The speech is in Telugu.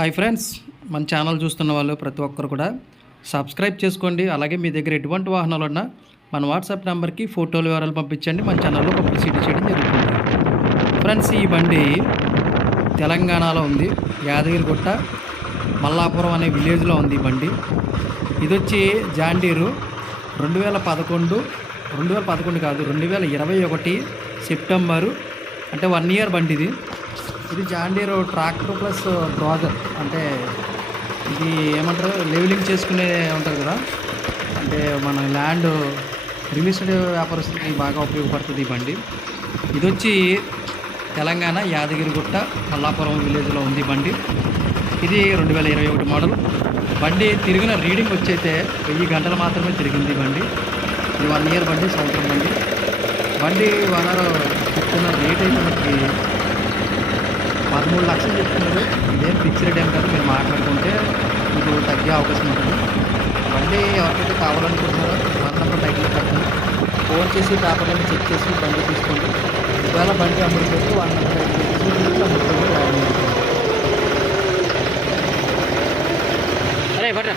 హాయ్ ఫ్రెండ్స్ మన ఛానల్ చూస్తున్న వాళ్ళు ప్రతి ఒక్కరు కూడా సబ్స్క్రైబ్ చేసుకోండి. అలాగే మీ దగ్గర ఎటువంటి వాహనాలు ఉన్నా మన వాట్సాప్ నెంబర్కి ఫోటోలు వివరాలు పంపించండి. మన ఛానల్లో పబ్లిసిటీ చేయడం జరుగుతుంది. ఫ్రెండ్స్ ఈ బండి తెలంగాణలో ఉంది. యాదగిరిగుట్ట మల్లాపురం అనే విలేజ్లో ఉంది ఈ బండి. ఇది వచ్చి జాండీరు రెండు వేల పదకొండు రెండు వేల పదకొండు కాదు రెండు వేల ఇరవై ఒకటి సెప్టెంబరు అంటే వన్ ఇయర్ బండి ఇది ఇది జాండీరు ట్రాక్టర్ ప్లస్ డ్రాజర్ అంటే ఇది ఏమంటారు? లెవెలింగ్ చేసుకునే ఉంటుంది కదా. అంటే మన ల్యాండ్ రిలీస్డ్ వ్యాపారస్తులకి బాగా ఉపయోగపడుతుంది ఈ బండి. ఇది వచ్చి తెలంగాణ యాదగిరిగుట్ట మల్లాపురం విలేజ్లో ఉంది బండి. ఇది రెండు వేల ఇరవై ఒకటి మోడల్. బండి తిరిగిన రీడింగ్ వచ్చి అయితే వెయ్యి గంటలు మాత్రమే తిరిగింది బండి. ఇది వన్ ఇయర్ బండి సంవత్సరం బండి. బండి వనరు చెప్తున్న రేట్ అయితే మనకి పదమూడు లక్షలు చెప్తున్నారు. ఇదేం ఫిక్స్డ్ ఏం కాదు మీరు మాట్లాడుకుంటే మీకు తగ్గే అవకాశం ఉంటుంది. బండి ఎవరికైతే కావాలనుకుంటున్నారో వన్ నెంబర్ టైటిల్ పెట్టండి ఫోన్ చేసి పేపర్లను చెక్ చేసి బండి తీసుకోండి. ఒకవేళ బండి అమ్ముడుపోతే వన్ నెంబర్ టైటిల్ చేసి అమ్ముడుపోతే అరే బట్ట